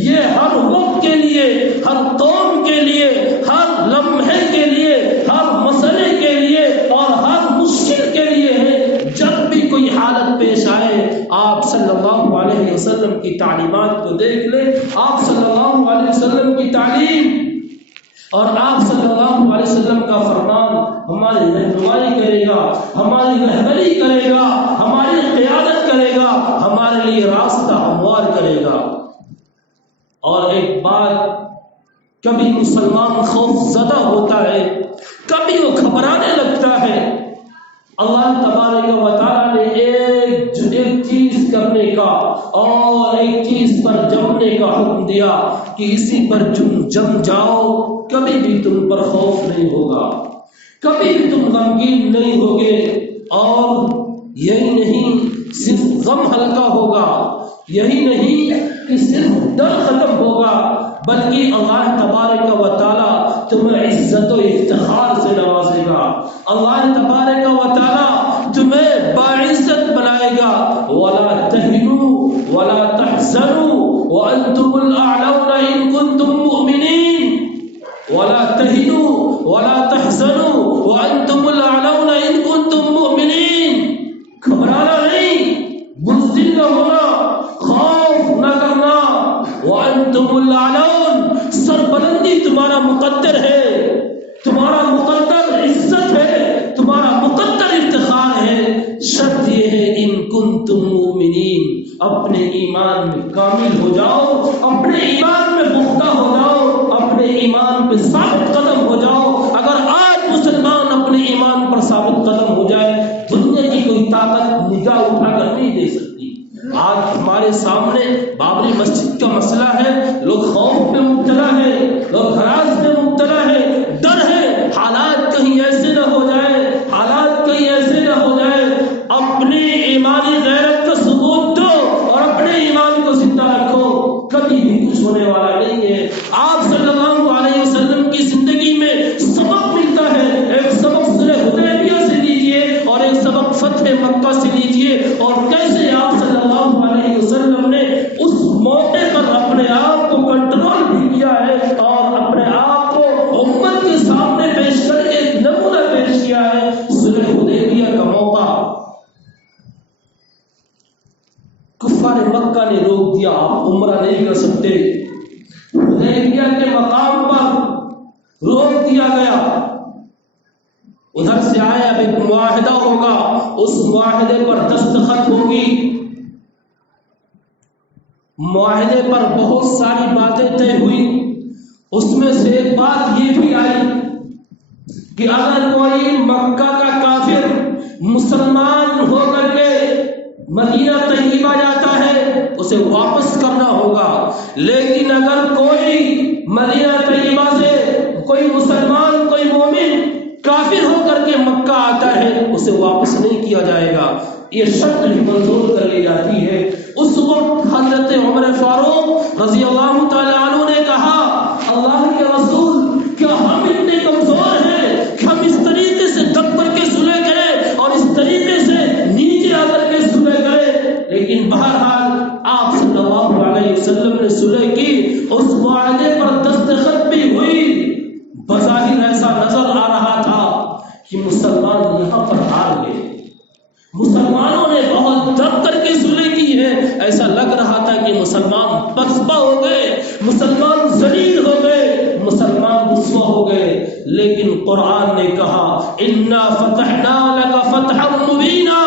یہ ہر وقت کے لیے، ہر قوم کے لیے، ہر لمحے کے لیے، ہر مسئلے کے لیے اور ہر مشکل کے لیے ہے۔ جب بھی کوئی حالت پیش آئے آپ صلی اللہ علیہ وسلم کی تعلیمات کو دیکھ لیں، آپ صلی اللہ علیہ وسلم کی تعلیم اور آپ صلی اللہ علیہ وسلم کا فرمان ہماری رہنمائی کرے گا، ہماری رہبری کرے گا، ہماری قیادت کرے گا، ہمارے لیے راستہ ہموار کرے گا۔ اور ایک بات، کبھی مسلمان خوف زدہ ہوتا ہے، کبھی وہ گھبرانے لگتا ہے۔ اللہ تبارک و تعالیٰ نے ایک چیز کرنے کا اور ایک چیز پر جمنے کا حکم دیا کہ اسی پر جم جاؤ، کبھی بھی تم پر خوف نہیں ہوگا، کبھی بھی تم غمگین نہیں ہوگے، اور یہی نہیں صرف غم ہلکا ہوگا، یہی نہیں کہ صرف ڈر ختم ہوگا، بلکہ اللہ تبارک و تعالیٰ تمہیں عزت و افتخار سے نوازے گا، اللہ تبارک و تعالیٰ تمہیں باعزت بنائے گا۔ وَلَا تَهِنُوا وَلَا تَحْزَنُوا وَأَنْتُمُ الْأَعْلَوْنَ إِن كُنتُم مُّؤْمِنِينَ، وَلَا تَهِنُوا وَلَا تَحْزَنُوا وَأَنْتُمُ الْأَعْلَوْنَ إِن كُنتُم مُّؤْمِنِينَ۔ گھبرانا نہیں، بزدل نہ ہونا، خوف نہ کرنا۔ وَأَنْتُمُ الْأَعْلَوْنَ، سربلندی تمہارا مقدر ہے، تمہارا مقدر عزت ہے، تمہارا مقدر افتخار ہے۔ شرط یہ ہے ان کنتم مؤمنین، اپنے ایمان میں کامل ہو جاؤ، اپنے ایمان میں پختہ ہو جاؤ، اپنے ایمان پہ ثابت قدم ہو جاؤ۔ اگر آج مسلمان اپنے ایمان پر ثابت قدم ہو جائے، دنیا کی کوئی طاقت نگاہ اٹھا کر نہیں دے سکتی۔ آج ہمارے سامنے بابری مسجد کا مسئلہ ہے، لوگ خوف میں مبتلا ہے، لوگ ہراس میں مبتلا ہے، ڈر ہے حالات کہیں ایسے نہ ہو جائے، حالات کہیں ایسے نہ ہو جائے۔ اپنی ایمانی غیرت کا ثبوت دو اور اپنے ایمان کو زندہ رکھو، کبھی بھی کچھ ہونے والا نہیں ہے۔ آپ صلی اللہ علیہ وسلم کی زندگی میں سبق ملتا ہے، ایک سبق صلح حدیبیہ سے لیجئے اور ایک سبق فتح مکہ سے لیجئے، اور کیسے آپ صلی اللہ علیہ وسلم نے اس موقع پر اپنے آپ کو کنٹرول بھی کیا ہے اور اپنے آپ کو امت کے سامنے پیش کر کے ایک نمونہ پیش کیا ہے۔ صلح حدیبیہ کا موقع کفار مکہ نے روک دیا، آپ عمرہ نہیں کر سکتے، حدیبیہ کے مقام پر روک دیا گیا۔ ادھر سے آئے، اب ایک معاہدہ ہوگا، اس معاہدے پر دستخط ہوگی، معاہدے پر بہت ساری باتیں طے ہوئی۔ اس میں سے ایک بات یہ بھی آئی کہ اگر کوئی مکہ کا کافر مسلمان ہو کر کے مدینہ طیبہ جاتا ہے اسے واپس کرنا ہوگا، لیکن اگر کوئی مدینہ طیبہ سے کوئی مسلمان، کوئی مومن کافر ہو کر کے مکہ آتا ہے اسے واپس نہیں کیا جائے گا، یہ شرط منظور کر لی جاتی ہے۔ اس وقت حضرت عمر فاروق رضی اللہ تعالی عنہ نے کہا اللہ کے رسول کیا ہم اتنے کمزور ہیں کہ ہم اس طریقے سے دب کر کے صلح کریں اور اس طریقے سے نیچے آ کر کے صلح کریں؟ لیکن بہرحال آپ صلی اللہ علیہ وسلم نے صلح کی، اس معاہدے پر دستخط بھی ہوئی۔ بظاہر ایسا نظر آ رہا تھا کہ مسلمان یہاں پر ہار گئے، مسلمانوں نے بہت دب کر کے صلح کی ہے، ایسا لگ رہا تھا کہ مسلمان پسپا ہو گئے، مسلمان ذلیل ہو گئے، مسلمان رسوا ہو گئے۔ لیکن قرآن نے کہا انا فتحنا لک فتحا مبینا،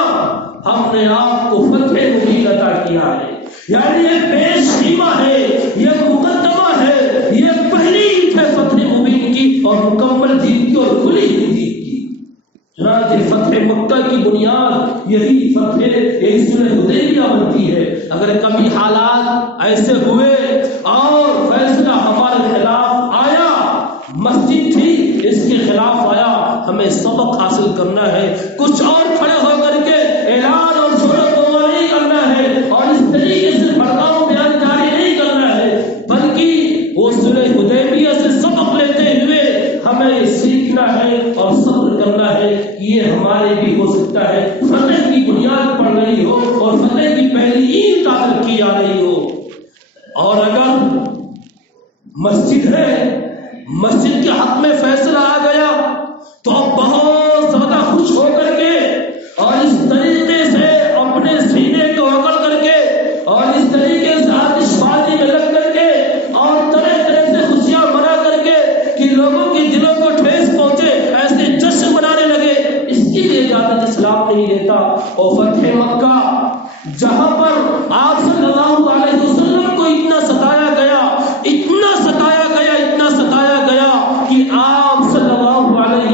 ہم نے آپ کو فتح مبین عطا کیا ہے، یعنی یہ پیش خیمہ ہے، یہ مقدمہ ہے، یہ پہلی عید ہے فتح مبین کی، اور مکمل جیت کی اور کھلی ہوئی جیت کی۔ چنانچہ فتح مکہ کی بنیاد یہی فتح صلح حدیبیہ بنتی ہے۔ اگر کبھی حالات ایسے ہوئے اور فیصلہ ہمارے خلاف آیا، مسجد تھی اس کے خلاف آیا، ہمیں سبق حاصل کرنا ہے، کچھ اور کھڑے ہو کر کے اعلان اور شور و غل نہیں کرنا ہے اور اس طریقے سے بھڑکاؤ بیان جاری نہیں کرنا ہے، بلکہ وہ صلح حدیبیہ سے سبق لیتے ہوئے ہمیں سیکھنا ہے اور صبر کرنا ہے۔ یہ ہمارے بھی ہو سکتا ہے فتح کی بنیاد پڑ رہی ہو اور فتح کی پہلی اینٹ داخل کی جا رہی ہو، اور اگر مسجد ہے، مسجد کے حق میں فیصلہ آ گیا تو اب بہت زیادہ خوش ہو کر کے اور اس طریقے سے اپنے سینے کو اکڑ کر کے اور اس طریقے سے آتش بازی میں لگ کر کے اور طرح طرح سے خوشیاں منا کر کے کہ لوگوں کے دلوں کو ٹھیس پہنچے، ایسے جشن منانے لگے، اس کی بھی اجازت اسلام نہیں دیتا۔ اور فتح مکہ جہاں پر آپ صلی اللہ علیہ وسلم کو اتنا ستایا گیا، اتنا ستایا گیا، اتنا ستایا گیا کہ آپ صلی اللہ علیہ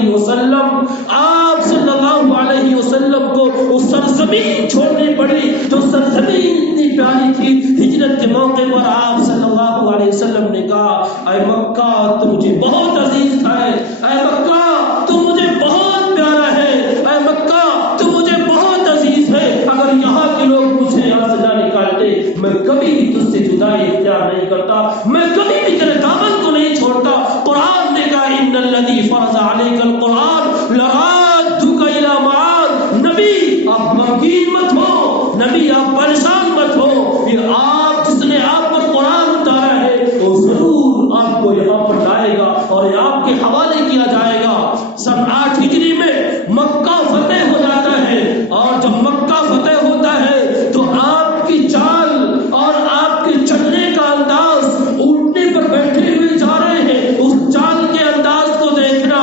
وسلم کو اس سرزمین چھوڑنی پڑی جو سرزمین اتنی پیاری تھی۔ ہجرت کے موقع پر آپ صلی اللہ علیہ وسلم نے کہا اے مکہ تو مجھے بہت عزیز ہے، اے مکہ تو مجھے بہت پیارا ہے، اے مکہ تو مجھے بہت عزیز ہے، اگر یہاں کے لوگ مجھے یہاں سے نہ نکالتے میں کبھی بھی تجھ سے جدائی اختیار نہیں کرتا، میں کبھی بھی تیرے دامن کو نہیں چھوڑتا۔ قرآن نے کہا ان الذی فرض علیک القرآن لرادک الی معاد، نبی آپ غمگین مت ہو، نبی آپ پریشان مت ہو، یہ آپ جس نے آپ پر قرآن اتارا ہے وہ ضرور آپ کو یہاں پر لائے گا اور یہ آپ کے حوالے کیا جائے گا۔ سن 8 ہجری میں مکہ فتح ہو جاتا ہے، اور جب مکہ فتح ہوتا ہے تو آپ کی چال اور آپ کے چلنے کا انداز، اونٹنے پر بیٹھے ہوئے جا رہے ہیں، اس چال کے انداز کو دیکھنا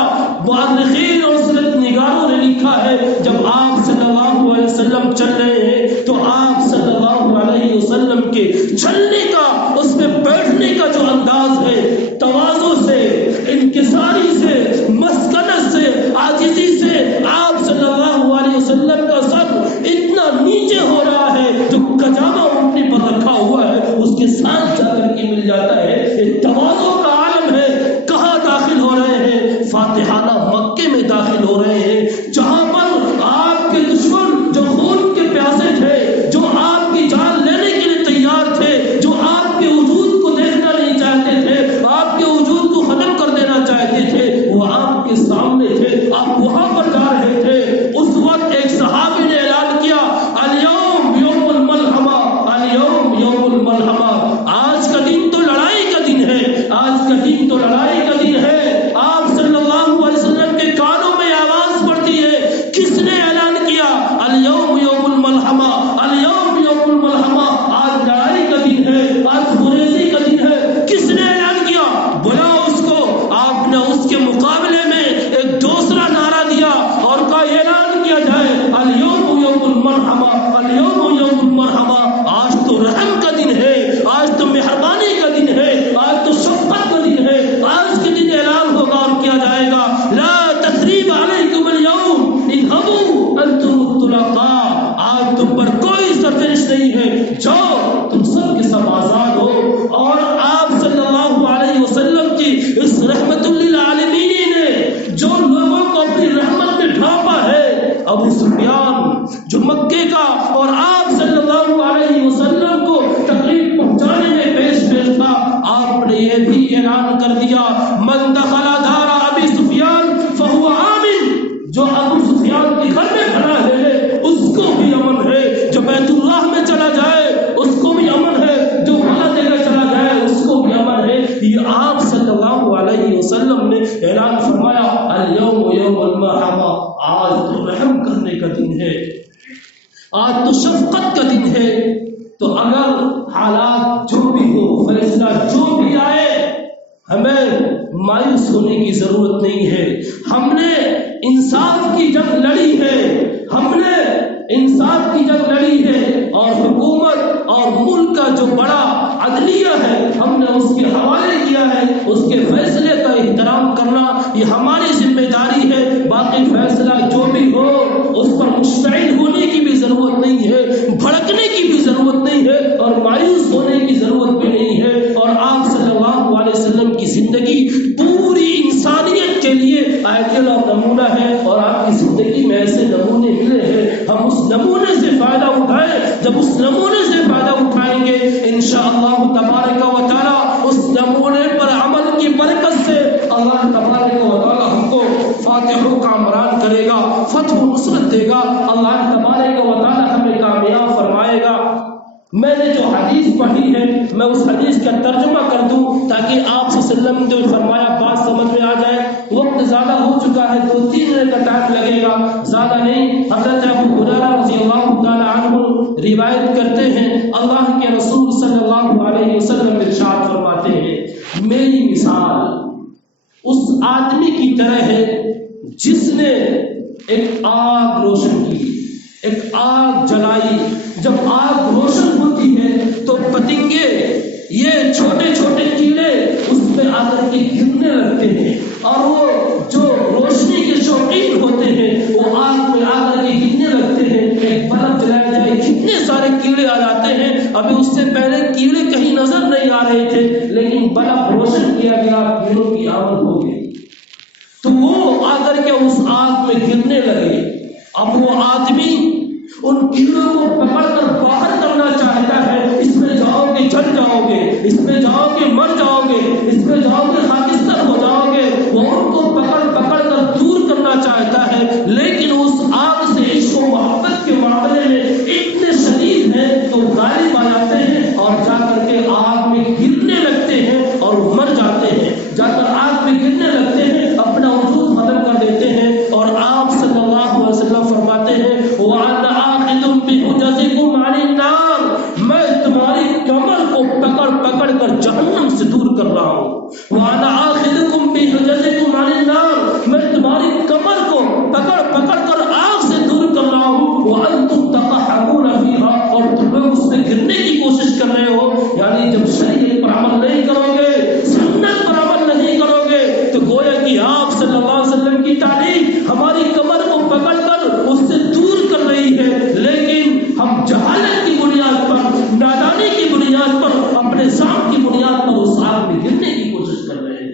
مؤرخین اور سیرت نگاروں نے لکھا ہے جب آپ صلی اللہ علیہ وسلم چل رہے ہیں تو آپ صلی اللہ علیہ وسلم کے چلنے کا، اس میں بیٹھنے کا جو انداز ہے، تواضع سے، انکساری سے، مسکنت سے، عاجزی سے، آپ صلی اللہ علیہ وسلم کا سر اتنا نیچے ہو رہا ہے جو کجاوا اونٹنے پر رکھا ہوا ہے اس کے ساتھ جا کر کے مل جاتا ہے۔ یہ تواضع کا عالم ہے۔ کہاں داخل ہو رہے ہیں؟ فاتحانہ مکے میں داخل ہو رہے ہیں، جہاں پر آپ کے دشمن جو خون کے پیاسے تھے، جو آپ کی جان لینے کے لیے تیار تھے، جو آپ کے وجود کو دیکھنا نہیں چاہتے تھے، آپ کے وجود کو ختم کر دینا چاہتے تھے، وہ آپ کے سامنے تھے، آپ وہاں پر جا رہے تھے۔ اس وقت ایک صحابی نے اعلان کیا الیوم یوم الملحمہ، الیوم یوم الملحمہ، آج کا دن تو لڑائی ہیں جاؤ تم سب کے سب آزاد ہو. اور آپ صلی اللہ علیہ وسلم کی اس رحمت للعالمین نے جو لوگوں کو اپنی رحمت میں ڈھانپا ہے، ابو سفیان جو مکے کا اور آپ صلی اللہ علیہ وسلم کو تکلیف پہنچانے میں پیش تھا، آپ نے یہ بھی اعلان کر دیا من دخل دار ابی سفیان فهو آمن. جو ابو سفیان کے گھر میں کھڑا ہے اس کو بھی امن ہے، جو بیت اللہ میں چلا جائے اس کو بھی امن ہے، جو وہاں جگہ چلا جائے اس کو بھی امن ہے. یہ آپ صلی اللہ علیہ وسلم نے اعلان فرمایا الیوم یوم المرحمہ، آج تو رحم کرنے کا دن ہے، آج تو شفقت کا دن ہے. تو اگر حالات جو بھی ہو، فیصلہ جو بھی آئے، ہمیں مایوس ہونے کی ضرورت نہیں ہے. ہم نے انصاف کی جنگ لڑی ہے، ہم نے انصاف کی جنگ لڑی ہے، اور حکومت اور ملک کا جو بڑا عدلیہ ہے ہم نے اس کے حوالے کیا ہے. اس کے فیصلے کا احترام کرنا یہ ہماری ذمہ داری ہے. باقی فیصلہ جو بھی ہو اس پر مشتعل ہونے کی بھی ضرورت نہیں ہے، بھڑکنے کی بھی ضرورت نہیں ہے، اور مایوس ہونے کی ضرورت بھی نہیں ہے. اور آپ صلی اللہ علیہ وسلم کی زندگی پوری انسانیت کے لیے آئیڈیل اور نمونہ ہے، اور آپ کی زندگی میں ایسے نمونے ملے ہیں. ہم اس نمونے سے فائدہ اٹھائیں. جب اس نمونے سے فائدہ اٹھائیں گے انشاءاللہ تبارک و تعالی اس نمونے پر عمل کی برکت سے اللہ تبارک و تعالی ہم کو فاتحوں کا امران کرے گا، فتح و نصرت دے گا. اللہ تبارک و تعالی ہمیں کامیاب فرمائے گا. میں نے جو حدیث پڑھی ہے میں اس حدیث کا ترجمہ کر دوں تاکہ آپ صلی اللہ علیہ وسلم نے جو فرمایا بات سمجھ میں آ جائے. وقت زیادہ ہو چکا ہے، 2-3 منٹ کا ٹائم لگے گا، زیادہ نہیں. حضرت ابو ہریرہ رضی اللہ تعالی عنہ روایت کرتے ہیں اللہ کے رسول صلی اللہ علیہ وسلم ارشاد فرماتے ہیں میری مثال اس آدمی کی طرح ہے جس نے ایک آگ روشن کی، ایک آگ جلائی. جب آگ روشن ہوتی ہے تو پتنگے، یہ چھوٹے چھوٹے کیڑے اس میں آ کر کے گرنے لگتے ہیں، اور وہ جو روشنی کے شوقین ہوتے ہیں وہ آگ میں آ کر کے گرنے لگتے ہیں. ایک بلب جلایا جائے کتنے سارے کیڑے آ جاتے ہیں. ابھی اس سے پہلے کیڑے کہیں نظر نہیں آ رہے تھے، لیکن بلب روشن کیا گیا، کیڑوں کی آمد ہو گئی تو وہ آ کر کے اس آگ میں گرنے لگے. اب وہ آدمی ان کیڑوں کو پکڑ کر باہر کرنا چاہتا ہے. اس میں جاؤ گے جل جاؤ گے، اس میں جاؤ گے مر جاؤ گے، اس میں جاؤ گے خاکستر ہو جاؤ گے. وہ ان کو پکڑ کر دور کرنا چاہتا ہے، لیکن اس آگ سے عشق و محبت کے معاملے میں اتنے شدید ہیں تو غالب آ جاتے ہیں اور جا کر کے آگ میں گرنے لگتے ہیں اور مر جاتے ہیں. جا کر آگ میں گرنے لگتے ہیں، اپنا وجود ختم کر دیتے ہیں. اور آپ صلی اللہ علیہ وسلم فرماتے ہیں وَأَنَا آخِذٌ بِحُجَزِكُمْ عَنِ النَّارِ، میں تمہاری کمر کو پکڑ کر جہنم سے دور کر رہا ہوں. وَأَنَا آخِذُكُمْ بِحُجَزِكُمْ عَنِ النَّارِ، میں تمہاری کمر کو پکڑ کر آگ سے دور کر رہا ہوں. وَأَنْتُمْ تَقَحَّمُونَ فِيهَا، اور تم لوگ اس میں گرنے کی کوشش کر رہے ہو. یعنی جب شریعت پر عمل نہیں کرو گے، سنت پر عمل نہیں کرو گے، تو گویا کہ آپ صلی اللہ علیہ وسلم کی تعلیم ہماری کمر کو پکڑ کر اس سے دور کر رہی ہے. لیکن ہم جہالت کی بنیاد پر، نادانی کی بنیاد پر، اپنے ذات کی بنیاد پر اس آگ میں گرنے کی کوشش کر رہے ہیں.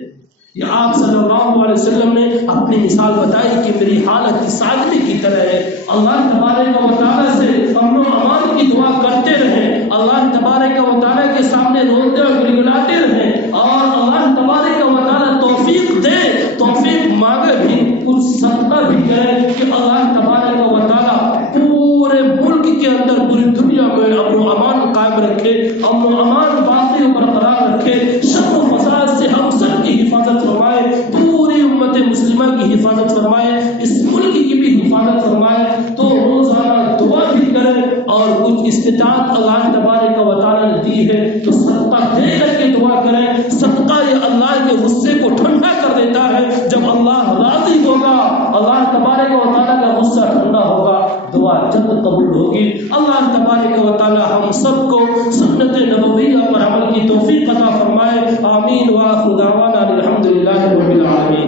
یہ آپ صلی اللہ علیہ وسلم نے اپنی مثال بتائی کہ میری حالت اس آدمی کی طرح ہے. اللہ تبارک و تعالیٰ سے امن و امان کی دعا کرتے رہیں، اللہ تبارک و تعالیٰ کے سامنے روتے اور گڑگڑاتے رہیں، اور اللہ تبارک و تعالیٰ توفیق دے. توفیق مانگے بھی، کچھ صدقہ بھی کرے کہ اللہ تبارک و تعالیٰ پورے ملک کے اندر، پوری دنیا میں امن و امان قائم رکھے، امن و امان باقی برقرار رکھے. شر و فساد سے ہم سب کی حفاظت فرمائے، پوری امت مسلمہ کی حفاظت فرمائے، اس ملک کی بھی حفاظت فرمائے. تو روزانہ دعا بھی کریں، اور کچھ استطاعت اللہ تبارک و تعالیٰ نے دی ہے تو صدقہ دے کر کے دعا کریں. صدقہ یہ اللہ کے غصے کو ٹھنڈا کر دیتا ہے. جب اللہ راضی ہوگا، اللہ تبارک و تعالیٰ کا غصہ ٹھنڈا ہوگا، دعا جلد قبول ہوگی. اللہ تبارک و تعالیٰ ہم سب کو سنت نبویہ پر عمل کی توفیق عطا فرمائے. آمین. وآخر دعوانا الحمدللہ رب العالمین.